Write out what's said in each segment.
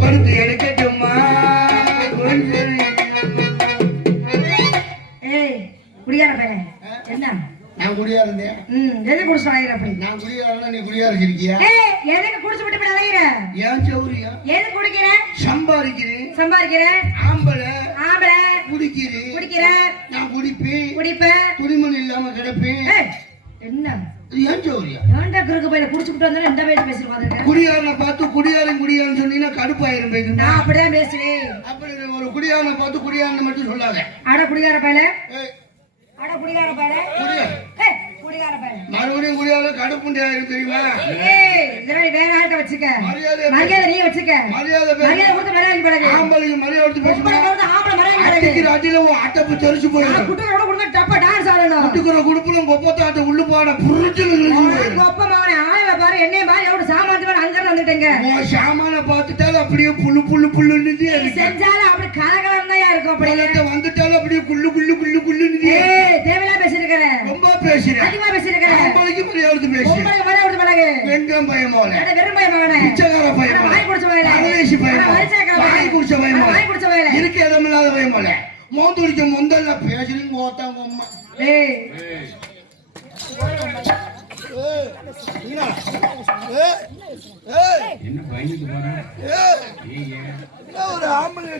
கொடுத்து எடுக்கட்டுமா ஏய் குடியார பையன். என்ன? நான் குடியா இருந்தேன். ம் எது குடிச்சு அலையிற அப்படி? நான் குடியா இருந்தா நீ குடியா இருக்கியா ஏய் எதுக்கு குடிச்சு விட்டு இப்படி அலையிற? ஏன் சௌரியா? எது குடிக்கிற? சம்பாதிக்கிறேன். சம்பாதிக்கிற? ஆம்பளை. ஆம்பளை. குடிக்கிறேன். குடிக்கிற? நான் குடிப்பேன். குடிப்ப துணிமணி இல்லாம கிடப்பேன். என்ன? இது ஏன் சௌரியா ஏன்டா குறுக்கு பையில குடிச்சு விட்டு வந்தா இந்த பேச்சு பேசி பாத்துருக்க குடியாரனை பார்த்து குடியாரன் குடியாரன் சொன்னீங்கன்னா கடுப்பாயிரும் பேசுனா நான் அப்படிதான் பேசுவேன். அப்படி ஒரு குடியாரனை பார்த்து குடியாரன் மட்டும் சொல்லாத. அட குடிகார பையல? அட குடிகார பையல? குடியா. ஏய் குடிகார பையல. மறுபடியும் குடியாரன் கடுப்புண்டி ஆயிரும் தெரியுமா? ஏய் இதெல்லாம் நீ வேற ஆள்கிட்ட வச்சுக்க. மரியாதை மரியாதை நீ வச்சுக்க. மரியாதை. மரியாதை கொடுத்து மரியாதை பழகு. ஆம்பளையும் மரியாதை கொடுத்து பேசுமா கொடுத்து ஆம்பளை மரியாதை பழகு அடிக்கிற அடியில உன் அட்டப்பு தெரிச்சு போயிடும் குட்டுகளோட கொடுங்க டப்பா டான்ஸ் ஆடணும். குட்டுக்கிற குடுப்புல கொப்பத்தாட்ட உள்ளு போட புரிச்சு போயிடும் ஒப்ப மகனே ஆளை பாரு என்னைய பாரு எவ்வளவு சாமானியமான அங்க வந்துட்டேங்க. உன் சாமான பார்த்துட்டாலும் அப்படியே புல்லு புல்லு புல்லுன்னு செஞ்சாலும் அப்படி கலகலம் தான் இருக்கும் அப்படி வந்துட்டாலும் அப்படியே குள்ளு குள்ளு குள்ளு குள்ளுன்னு தேவையில்லா பேசிருக்கிற ரொம்ப பேசுறேன் அதிகமா பேசிருக்கிற ஆம்பளைக்கு மரியாதை கொடுத்து பேசுறேன் உங்களுக்கு மரியாதை கொடுத்து பழகு. வெங்கம் பயமோல வெறும் பையன் மகனே. பிச்சைக்கார அட பயமோல வாய் குடிச்ச வயல பரதேசி பயமோல வாய் குடிச்ச வாய் குடிச்ச வயல இருக்க இடமில்லாத பயமோல மோந்துடிச்ச முந்தல்ல பேசுறீங்க ஓத்தாங்க அம்மா. ஏய். என்ன பயந்துட்டு போற? ஏய் ஏன்? ஒரு ஆம்பளை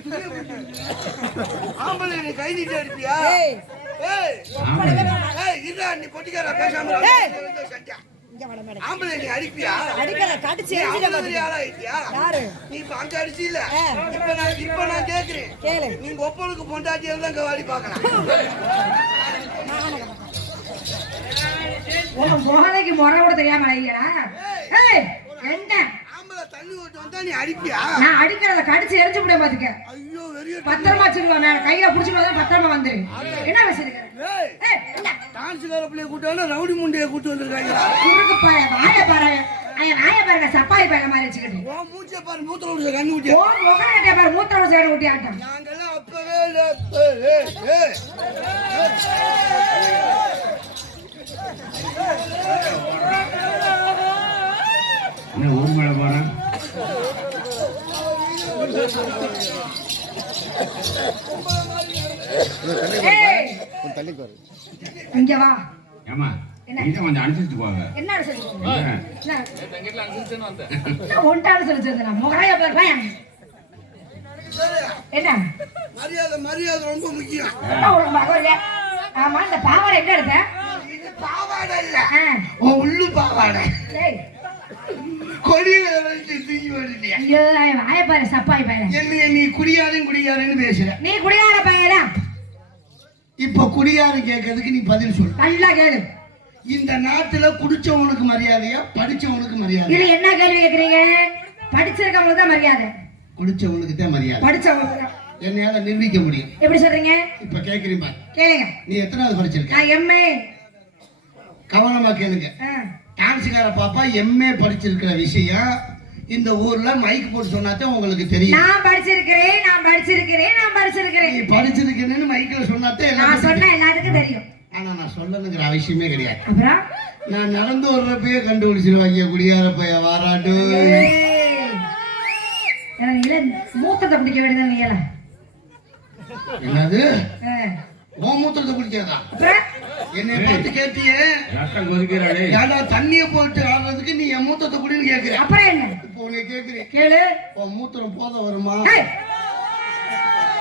ஆம்பளை நீ கை நீட்டி அடிப்பியா ஏய். ஆமாடா. ஏய் இருடா நீ பொட்டிக்கார பேசாம ஆம்பளை நீ அடிப்பியா? அடிக்கல கடிச்சு நீ இப்ப அங்க அடிச்சு இல்ல இப்ப நான் இப்ப நான் கேக்குறேன். கேளு. நீங்க ஒப்பனுக்கு பொண்டாட்டி இருந்தா இங்க வாடி பார்க்கலாம். உங்க முகலைக்கு முறை கூட தெரியாம ஐயா என்ன? ஆம்பளை தண்ணி ஊட்டு வந்தா நீ அடிப்பியா? நான் அடிக்கிறத கடிச்சு எரிஞ்சு விட பாத்துக்க. ஐயோ பத்திரமா வச்சிருவேன் நான் கையில புடிச்சு பத்திரமா வந்துரு. என்ன? டான்ஸ்கார பிள்ளைய கூட்டாலும் ரவுடி முண்டைய கூட்டு வந்திருக்காங்களா குறுக்கு பாய வாய ஐயா பாருங்க மாதிரி வச்சுக்கிட்டு. மூச்சை பாரு மூத்திர கண்ணு ஓ முகநாட்டிய பாரு மூத்திரம் சேர ஊட்டி ஆட்டம். நாங்கெல்லாம் அப்பவே இல்ல. ஏய், ஏய், ஏய். என்ன ஊர் மேல போறேன் ஏய் இங்க வா. ஏமா என்ன? இதை கொஞ்சம் அனுப்பிச்சிட்டு போங்க. என்ன என்ன? என்ன சொல்லுங்க முகராய பாரு என்ன? மரியாதை மரியாதை ரொம்ப முக்கியம். என்ன மகரே? ஆமா இந்த பாவாடை எங்க எடுத்த? இது பாவாடை இல்ல. உன் உள்ளு பாவாடை. கொடியில வச்சு தூக்கி வருதியா ஐயோ வாய பாரு சப்பாய் பையன் என்னைய நீ குடியாருன்னு குடியாருன்னு பேசுற. நீ குடியார பையனா? இப்ப குடியாரு கேட்கறதுக்கு நீ பதில் சொல்லு. நல்லா கேளு. இந்த நாட்டுல குடிச்சவனுக்கு மரியாதையா படிச்சவனுக்கு மரியாதை இது என்ன கேள்வி கேக்குறீங்க? படிச்சிருக்கவங்களுக்கு தான் மரியாதை. குடிச்சவனுக்கு தான் மரியாதை. படிச்சவங்களுக்கு என்னால நிரூபிக்க முடியும். எப்படி சொல்றீங்க? இப்ப கேக்குறீங்க. கேளுங்க. நீ எத்தனாவது படிச்சிருக்க? நான் எம்ஏ கவனமா கேளுங்க. டான்ஸுக்கார பாப்பா எம்ஏ படிச்சிருக்கிற விஷயம் இந்த ஊர்ல மைக் போட்டு சொன்னாதான் உங்களுக்கு தெரியும். நான் படிச்சிருக்கிறேன் நான் படிச்சிருக்கிறேன் நான் படிச்சிருக்கிறேன். நீ படிச்சிருக்கேன்னு மைக்ல சொன்னாதான் நான் சொன்னா எல்லாத்துக்கும் தெரியும். ஆனா நான் சொல்லணுங்கிற அவசியமே கிடையாது. நான் நடந்து வர்றப்பயே கண்டுபிடிச்சிருவாங்க குடியார பைய வாராட்டு மூத்தத்தை பிடிக்க வேண்டியது என்னது? உன் மூத்திரத்தை குடிக்காதா அப்புறம் என்னை பார்த்து கேட்டியே? ரத்தம் கொதிக்கிறாளே. ஏடா தண்ணிய போட்டு ஆடுறதுக்கு நீ என் மூத்தத்தை குடின்னு கேக்குற? அப்புறம் என்ன? இப்போ உன்னை கேக்குறேன். கேளு. உன் மூத்திரம் போத வருமா?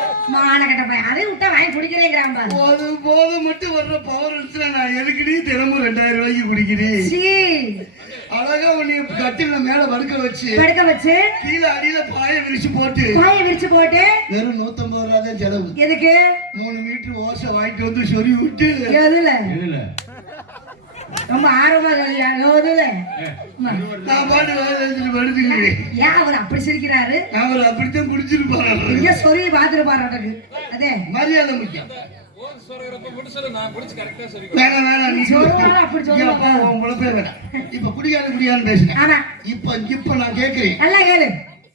பையன் அதை விட்டா வாங்கி குடிக்கிறேங்கிறான் பாரு. போது போத மட்டும் வர்ற பவர் இருந்துச்சுன்னா நான் எதுக்குடி தினமும் ரெண்டாயிரம் ரூபாய்க்கு குடிக்கிறேன்? சீ. அழகா உன்னை கட்டில மேல படுக்க வச்சு படுக்க வச்சு. கீழே அடியில பாய விரிச்சு போட்டு பாய விரிச்சு போட்டு. வெறும் நூத்தம்பது ரூபா தான் செலவு. எதுக்கு? மூணு மீட்டர் ஓசை வாங்கிட்டு வந்து சொறி விட்டு. எதுல? எதுல? ரொம்ப ஆர்வமா சொல்லியா ஏன் அவர் அப்படி சிரிக்கிறாரு? அவர் அப்படித்தான் குடிச்சிருப்பாரு இங்க சொறி பாத்துட்டு பாரு அதே. மரியாதை முக்கியம்.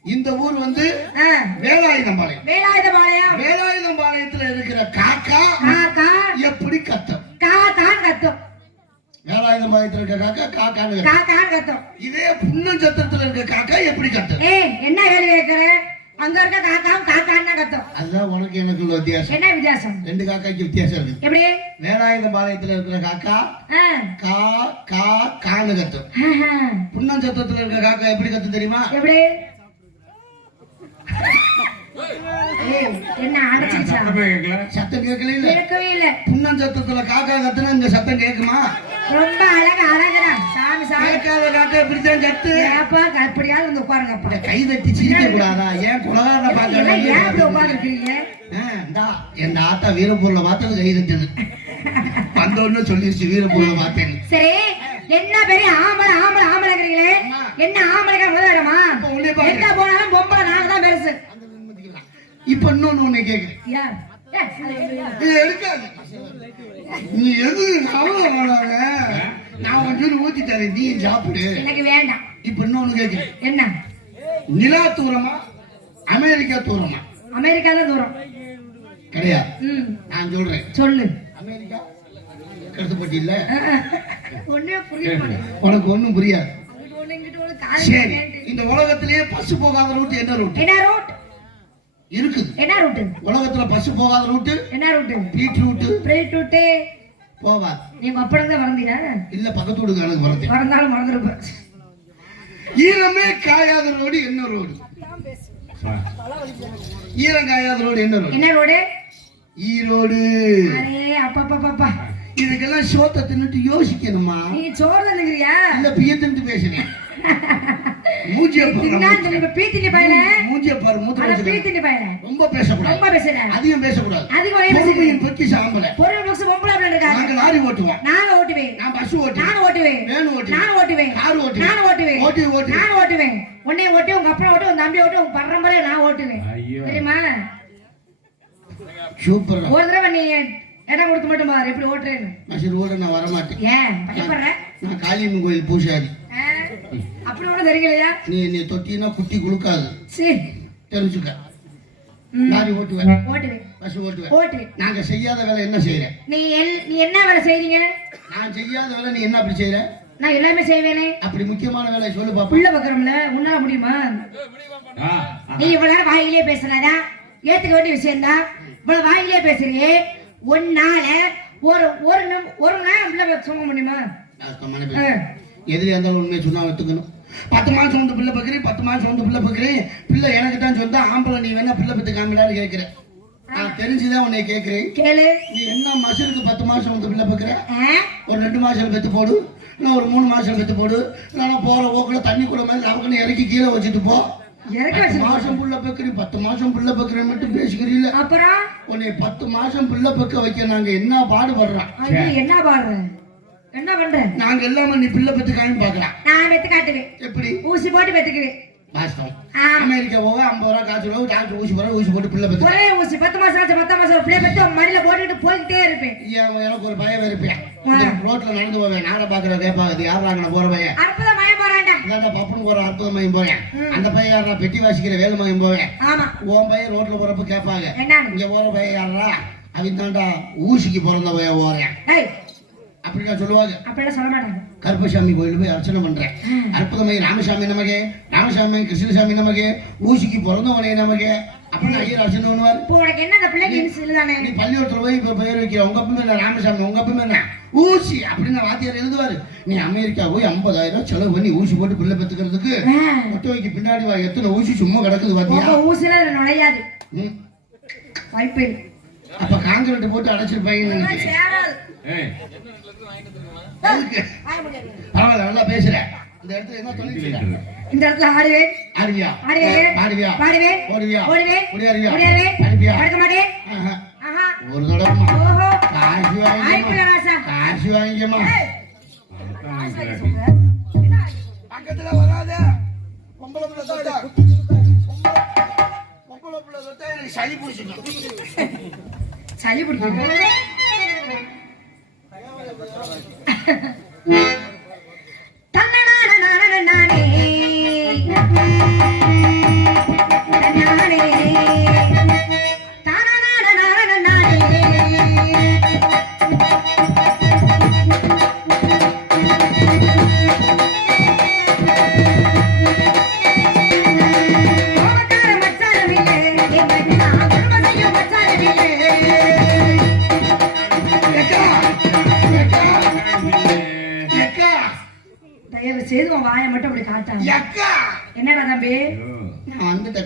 இந்த ஊர் வந்து வேலாயுதம்பாளையம். வேலாயுத பாளையம் வேலாயுதம்பாளையத்துல இருக்கிற காக்கா காக்கா. எப்படி கத்தம்? கா தான் கத்தும். வேலாயுத பாளையத்துல இருக்க காக்கா காக்கான்னு. காக்கான்னு கத்தும் இதே புன்னஞ்சத்திரத்துல இருக்க காக்கா எப்படி கத்தும் ஏய் என்ன கேள்வி கேட்கற? அங்க இருக்க காக்காவும் காக்கான்னு கத்தும் அதுதான் உனக்கு எனக்கு உள்ள வித்தியாசம். என்ன வித்தியாசம்? ரெண்டு காக்காய்க்கு வித்தியாசம் இருக்கு. எப்படி? வேலாயுத பாளையத்துல இருக்கிற காக்கா. கா கா கான்னு கத்தும். புன்னஞ்சத்திரத்துல இருக்க காக்கா எப்படி கத்தும் தெரியுமா? எப்படி? என்ன அடைச்சிச்சா சத்தமே கேட்கல இல்ல. கேட்கவே இல்ல. புன்னஞ்சத்திரத்துல காக்கா கத்துனா இந்த சத்தம் கேட்குமா? ரொம்ப அழகா அழகுடா. சாமி சாமி. கேட்காத காக்கா இப்படித்தான் கத்து ஏப்பா எப்படியாவது வந்து உட்காருங்க அப்படி. கை தட்டி சிரிக்க கூடாதா? ஏன் குலகாரனை எல்லாம் ஏன் பார்க்க உட்காந்துருக்கீங்க என் ஆத்தா வீரப்பூர்ல பார்த்தது கை தட்டுது. வந்தோன்னு சொல்லிருச்சு வீரப்பூர்ல சரி என்ன பெரிய ஆம்பளை ஆம்பளைங்கிறீங்களே? அம்மா. என்ன ஆம்பளைங்க முதலிடமா. எங்க இது எடுக்காது. நீ எது கவலைப்படாத நான் கொஞ்சம் ஊத்தி தரேன் நீ சாப்பிடு. எனக்கு வேண்டாம். இப்ப இன்னொன்னு கேக்குறேன் என்ன? நிலா தூரமா அமெரிக்கா தூரமா? அமெரிக்கா தான் தூரம் கிடையாது நான் சொல்றேன். சொல்லு. அமெரிக்கா? கருத்துப்பட்டி இல்ல. உனக்கு ஒண்ணும் புரியாது. சரி. இந்த உலகத்திலேயே பஸ் போகாத ரூட் என்ன ரூட் என்ன ரூட் இருக்குது. என்ன ரூட் உலகத்துல பஸ் போகாத ரூட் என்ன route beat route bright route போகாது நீங்க அப்படம் தான் மறந்தீங்க இல்ல பக்கத்து வீடு கணக்கு வரது மறந்தாலும் மறந்துருப்பேன் ஈரமே காயாத ரோடு என்ன ரோடு ஈரம் காயாத ரோடு என்ன ரோடு என்ன ரோடு ஈரோடு அப்பா இதுக்கெல்லாம் சோத்தை தின்னுட்டு யோசிக்கணுமா? நீ சோறு தந்துக்கிறியா இல்ல பிய தின்னுட்டு பேசுறேன். மூஞ்சிய தின்னான்னு சொல்லி இப்ப பீத்தினி பையன மூஞ்சிய பாரு. பீத்தினி பையன ரொம்ப பேசக்கூடாது. ரொம்ப பேசுறேன் அதிகம் பேசக்கூடாது. அதிகம் ஏன்? பொறுமையின் பொம்பளை இருக்காங்க. நாங்க லாரி ஓட்டுவோம். நாங்க ஓட்டுவேன். நான் பஸ் ஓட்டுவேன். ஓட்டுவேன். வேன் ஓட்டுவேன். நானும் ஓட்டுவேன். கார் ஓட்டுவேன். நானும் ஓட்டுவேன். ஓட்டி ஓட்டுவேன். உன்னை ஓட்டு உங்க அப்பா ஓட்டு உங்க தம்பி ஓட்டு உங்க பரம்பரை நான் ஓட்டுவேன். ஐயோ. தெரியுமா? சூப்பர். ஒரு தடவை நீ இடம் கொடுத்து மட்டும் பாரு எப்படி ஓட்டுறேன்னு. மசிர் ஓட நான் வரமாட்டேன். ஏன்? பயப்படுற? நான் காளியம்மன் கோயில் பூசாரி? அப்படி ஒண்ணும் தெரியலையா? நீ என்னை தொட்டினா குட்டி குலுக்காது. சரி. தெரிஞ்சுக்க. லாரி ஓட்டுவேன். ஓட்டுவேன். பஸ் ஓட்டுவேன். ஓட்டுவேன். நாங்க செய்யாத வேலை என்ன செய்யற? நீ நீ என்ன வேலை செய்றீங்க? நான் செய்யாத வேலை நீ என்ன அப்படி செய்யற? நான் எல்லாமே செய்வேனே. அப்படி முக்கியமான வேலை சொல்லு பாப்பா. புள்ள பக்கறோம்ல உன்னால முடியுமா? நீ இவ்வளவு நேரம் வாயிலே பேசுறதா? ஏத்துக்க வேண்டிய விஷயம் தான் இவ்வளவு வாயிலே பேசுறியே. ஒன்னால ஒரு ஒரு ஒரு நேரம் பிள்ளை சொல்ல முடியுமா. எதிரியா இருந்தாலும் உண்மையை சொன்னா ஒத்துக்கணும். பத்து மாசம் வந்து பிள்ளை பக்கிறேன் பத்து மாசம் வந்து பிள்ளை பக்கிறேன் பிள்ளை எனக்கு தான் சொந்தா ஆம்பளை நீ வேணா பிள்ளை பத்து காமிடான்னு கேட்கிற. நான் தெரிஞ்சுதான் உன்னை கேட்கிறேன். கேளு. நீ என்ன மசருக்கு பத்து மாசம் வந்து பிள்ளை பக்கிற ஆ? ஒரு ரெண்டு மாசம் பெத்து போடு. இல்லை ஒரு மூணு மாசம் பெத்து போடு. இல்லைன்னா போற போக்குல தண்ணி கூட மாதிரி அவக்குன்னு இறக்கி கீழே வச்சுட்டு போ. மாசம் புள்ள பெக்கிறேன் பத்து மாசம் புள்ள பெக்கிறேன் மட்டும் பேசிக்கிறீல்ல. அப்புறம்? உன்னை பத்து மாசம் பிள்ளை பெக்க வைக்க நாங்க என்ன பாடுபடுறோம்? என்ன பாடுற? என்ன பண்ற நாங்க எல்லாமே நீ பிள்ளை பெத்து காமி பாக்கலாம் நான் வெத்து காட்டுவேன் எப்படி? ஊசி போட்டு வெத்துக்குவேன் வாஸ்தவம். அமெரிக்கா போக ஐம்பது ரூபா காய்ச்சல் ரூபா டாக்டர் ஊசி போற ஊசி போட்டு பிள்ளை பெத்து ஒரே ஊசி பத்து மாசம் ஆச்சு பத்தாம் மாசம் பிள்ளை பெத்து மடியில போட்டுக்கிட்டு போய்கிட்டே இருப்பேன். எனக்கு ஒரு பயம் இருப்பேன். ரோட்ல நடந்து போவேன். நாளை பாக்குற கேட்பாங்க யாரா அங்கே போற பையன்? அற்புதம் மயம் போறான்டா. இதாண்டா பப்பன் போற அற்புத மையம் போவேன். அந்த பையன் யாரா பெட்டி வாசிக்கிற வேலு மையம் போவேன். ஆமா. உன் பையன் ரோட்ல போறப்ப கேட்பாங்க என்ன? இங்க போற பையன் யாரா அவன் தாண்டா ஊசிக்கு பிறந்த பையன் போறேன். சொல்லுவாங்க. அப்படிலாம் சொல்ல மாட்டாங்க. கருப்பசாமி கோயில் போய் அர்ச்சனை பண்றேன். அற்புதமை ராமசாமி நமக்கு ராமசாமி கிருஷ்ணசாமி நமக்கு ஊசிக்கு பிறந்தவனே நமக்கு அப்படின்னு ஐயர் அர்ச்சனை பண்ணுவார். இப்போ உனக்கு என்ன அந்த பிள்ளைக்கு இன்சு தானே? நீ பள்ளிக்கூடத்துல போய் இப்ப பெயர் வைக்கிற உங்க என்ன? ராமசாமி உங்க அப்பமே என்ன? ஊசி அப்படின்னு வாத்தியார் எழுதுவாரு. நீ அமெரிக்கா போய் ஐம்பதாயிரம் செலவு பண்ணி ஊசி போட்டு பிள்ளை பெத்துக்கிறதுக்கு ஒட்டவைக்கு பின்னாடி வா எத்தனை ஊசி சும்மா கிடக்குது பாத்தியா? உங்க ஊசில அதுல நுழையாது. வாய்ப்பு அப்ப காங்கிரீட் போட்டு முடியாது. பரவாயில்ல நல்லா பேசுற. இந்த இடத்துல என்ன தொழில்? இந்த இடத்துல ஆடுவேன் ஆடுவியா? ஆடுவேன் பாடுவியா? பாடுவேன் ஓடுவியா? ஓடுவேன் அடிப்பியா? மாட்டேன் ஒரு தடவை ஓஹோ. காசு வாங்கிக்கமா காசு வாங்கிக்கமா? பக்கத்துல வராத. பொம்பளை பிள்ளை தொட்டா. பொம்பளை பிள்ளை தொட்டா எனக்கு சளி பிடிச்சிக்கும் சளி பிடிக்கும்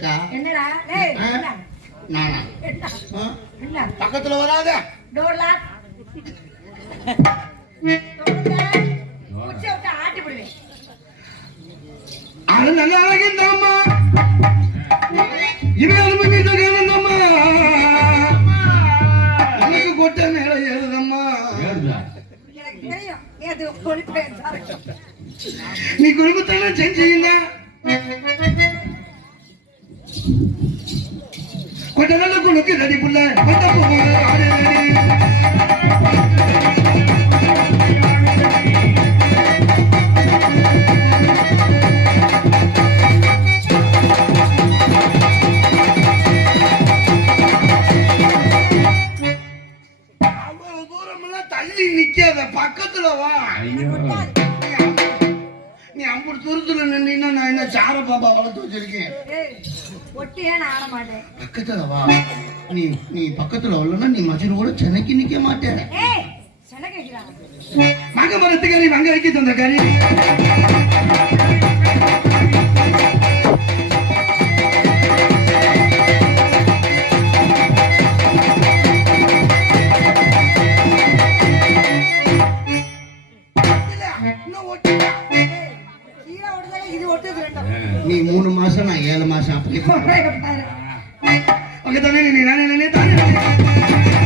வந்துட்டக்கா என்னடா? டேய்? நானா? பக்கத்துல வராத. டோர் லாக் ஆட்டி விடுவேன் அது நல்ல அழகிந்தம்மா இவன் அனுமதித்த கேளுந்தம்மா உனக்கு கொட்ட ஏறுதம்மா. நீ குடும்பத்தான செஞ்சீங்க. கொட்ட நல்ல குழுக்கு தள்ளி நிக்காத பக்கத்துல வா. நின்னா நான் என்ன சார பாப்பா வளர்த்து வச்சிருக்கேன்? ஒட்டியே நான் ஆட மாட்டேன். பக்கத்துல வா. நீ நீ பக்கத்துல வரலன்னா நீ மஜிரு கூட சென்னைக்கு நிக்க மாட்டேன். மங்க வைக்க தந்த கறி அங்கதானே நீ நானே நானே தானே.